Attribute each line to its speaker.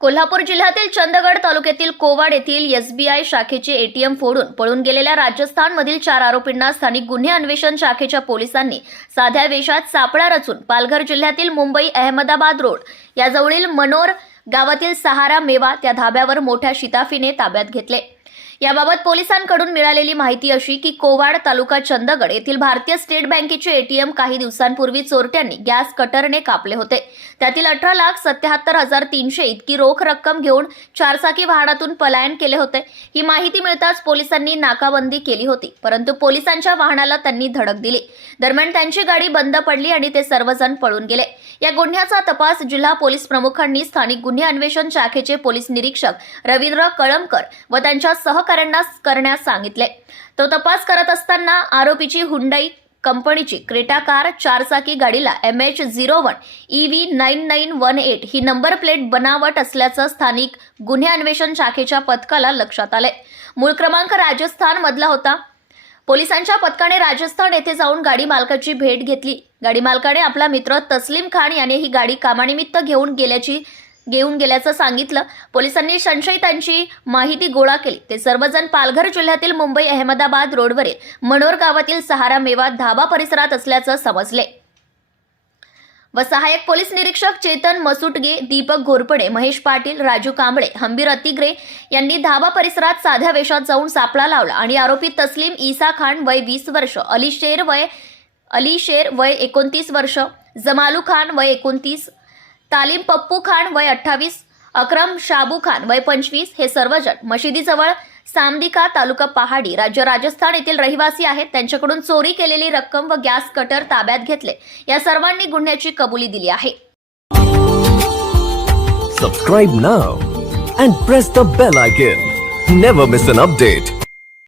Speaker 1: कोल्हापूर जिल्ह्यातील चंदगड तालुक्यातील कोवाड येथील एसबीआय शाखेचे एटीएम फोडून पळून गेलेल्या राजस्थानमधील चार आरोपींना स्थानिक गुन्हे अन्वेषण शाखेच्या पोलिसांनी साध्या वेशात सापळा रचून पालघर जिल्ह्यातील मुंबई अहमदाबाद रोड याजवळील मनोर गावातील सहारा मेवा त्या धाब्यावर मोठ्या शिताफीने ताब्यात घेतले. याबाबत पोलिसांकडून मिळालेली माहिती अशी की कोवाड तालुका चंदगड येथील भारतीय स्टेट बँकेचे एटीएम काही दिवसांपूर्वी चोरट्यांनी गॅस कटरने कापले होते. त्यातील अठरा लाख सत्याहत्तर हजार तीनशे इतकी रोख रक्कम घेऊन चारचाकी वाहनातून पलायन केले होते. ही माहिती मिळताच पोलिसांनी नाकाबंदी केली होती परंतु पोलिसांच्या वाहनाला त्यांनी धडक दिली. दरम्यान त्यांची गाडी बंद पडली आणि ते सर्वजण पळून गेले. या गुन्ह्याचा तपास जिल्हा पोलीस प्रमुखांनी स्थानिक गुन्हे अन्वेषण शाखेचे पोलीस निरीक्षक रवींद्र कळमकर व त्यांच्या सह करण्यास सांगितले. तो तपास करत असताना आरोपीची हुंडाई कंपनीची क्रेटा कार चारचाकी गाडीला M H zero one E V nine nine one eight ही नंबर प्लेट बनावट असल्याचं स्थानिक गुन्हे अन्वेषण शाखेच्या पथकाला लक्षात आले. मूळ क्रमांक राजस्थान मधला होता. पोलिसांच्या पथकाने राजस्थान येथे जाऊन गाडी मालकाची भेट घेतली. गाडी मालकाने आपला मित्र तस्लीम खान याने ही गाडी कामानिमित्त घेऊन गेल्याची घेऊन गेल्याचं सांगितलं. पोलिसांनी संशयितांची माहिती गोळा केली. ते सर्वजण पालघर जिल्ह्यातील मुंबई अहमदाबाद रोडवरील मनोर गावातील सहारा मेवा धाबा परिसरात असल्याचं समजले. व सहाय्यक पोलीस निरीक्षक चेतन मसुटगे दीपक घोरपडे महेश पाटील राजू कांबळे हंबीर अतिग्रे यांनी धाबा परिसरात साध्या वेशात जाऊन सापळा लावला आणि आरोपी तस्लीम ईसा खान वय वीस वर्ष अली शेर वय अली शेर वय एकोणतीस वर्ष जमालू खान वय एकोणतीस तालीम पप्पू खान वय अठ्ठावीस अक्रम शाबू खान वय पंचवीस हे सर्वजण मशिदीजवळ सामदिका तालुका पहाडी राज्य राजस्थान येथील रहिवासी आहेत. त्यांच्याकडून चोरी केलेली रक्कम व गॅस कटर ताब्यात घेतले. या सर्वांनी गुन्ह्याची कबुली दिली आहे.
Speaker 2: Subscribe now and press the bell icon never miss an update